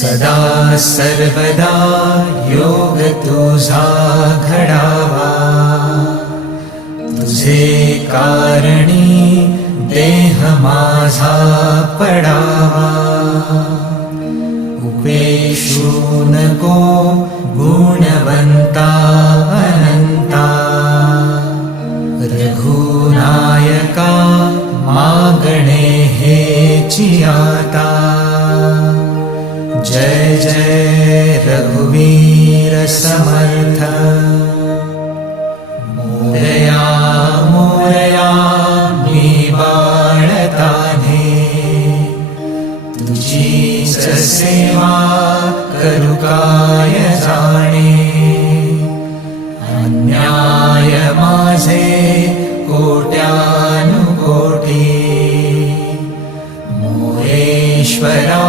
सदा सर्वदा योग तुझा घडावा, तुझे कारणी देह माझा पडावा. उपेशू नको गुणवंता अनंता, रघुनायका मागणे हेची आता. जय जय रघुवीर समर्थ. मोरया मोरया मी बाळताने, तुझीच सेवा करू काय जाणे. अन्याय माझे कोट्यानुकोटी, मोरेश्वरा